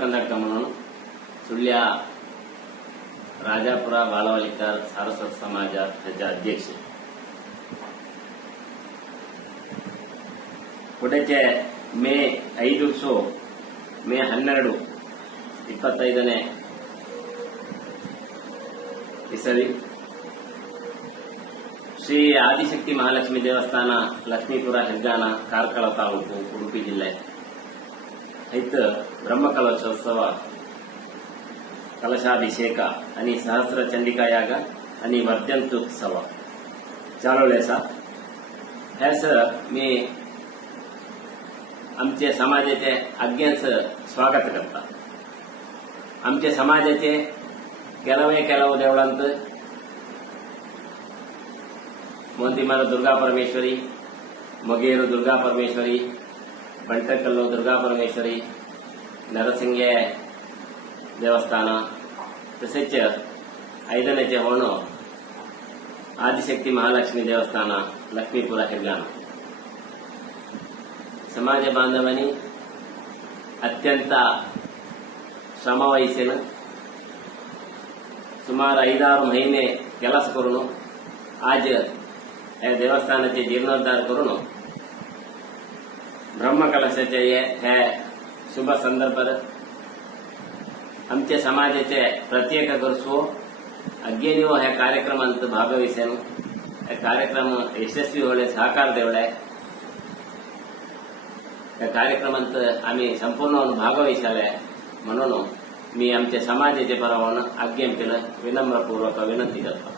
ಕಂದಾಟ ತಮ್ಮನವನು ಸುಳ್ಯ, ರಾಜಾಪುರ ಬಾಳವಲಿಕಾರ್ ಸಾರಸ್ವತ ಸಮಾಜ ಅಧ್ಯಕ್ಷೆ ಅಧ್ಯಕ್ಷ. ಕೊಡಚೆ ಮೇ ಐದು ಸು, ಮೇ ಹನ್ನೆರಡು, ಇಪ್ಪತ್ತೈದನೇ ಇಸವಿ. ಶ್ರೀ ಆದಿಶಕ್ತಿ ಮಹಾಲಕ್ಷ್ಮಿ ದೇವಸ್ಥಾನ, ಲಕ್ಷ್ಮೀಪುರ, ಹೆಗ್ಗಾನ, ಕಾರ್ಕಳ ತಾಲೂಕು, ಉಡುಪಿ ಜಿಲ್ಲೆ. ಐತ್ ಬ್ರಹ್ಮಕಲಶೋತ್ಸವ कलशाभिषेक आणि सहस्र चंडिका याग आणि वर्धंतोत्सव चालवल्याचा ह्या सर मी आमचे समाजाचे आज्ञांचं स्वागत करता आमचे समाजाचे ಕೆಲವೇ ಕೆಲವು ದೇವಳಂತ ಮೋಂತಿಮರ ದುರ್ಗಾ ಪರಮೇಶ್ವರಿ ಮಗೇರು ದುರ್ಗಾ ಪರಮೇಶ್ವರಿ ಬಂಟಕಲ್ಲು ದುರ್ಗಾಪರಮೇಶ್ವರಿ ನರಸಿಂಗೆ ದೇವಸ್ಥಾನ तसेच ಐದನೇ ಹೋಣು ಆದಿಶಕ್ತಿ ಮಹಾಲಕ್ಷ್ಮಿ ದೇವಸ್ಥಾನ, ಲಕ್ಷ್ಮೀಪುರ ಹೆಗ್ಗಾಣ ಸಮಾಜ ಬಾಂಧವನಿ, ಅತ್ಯಂತ ಶ್ರಮವಹಿಸೇನು ಸುಮಾರು ಐದಾರು ಮಹಿನೆ ಕೆಲಸ ಕೊರನು ಆಜ ದೇವಸ್ಥಾನಕ್ಕೆ ಜೀರ್ಣೋದ್ಧಾರ ಕೊರನು. ब्रह्म कलशाचे हे शुभ संदर्भ। आमच्या समाजाचे प्रत्येक गरसू अग्गे ನೀವು हे ಕಾರ್ಯಕ್ರಮ ಅಂತ हे कार्यक्रम यशस्वी ಒಳ್ಳೆ सहकार ದೇವಳೆ हे कार्यक्रम आम्ही संपूर्ण भागवहिसावे म्हणून मी आमच्या समाजाचे परवान आज्ञेम केलं विनम्रपूर्वक विनंती करतो।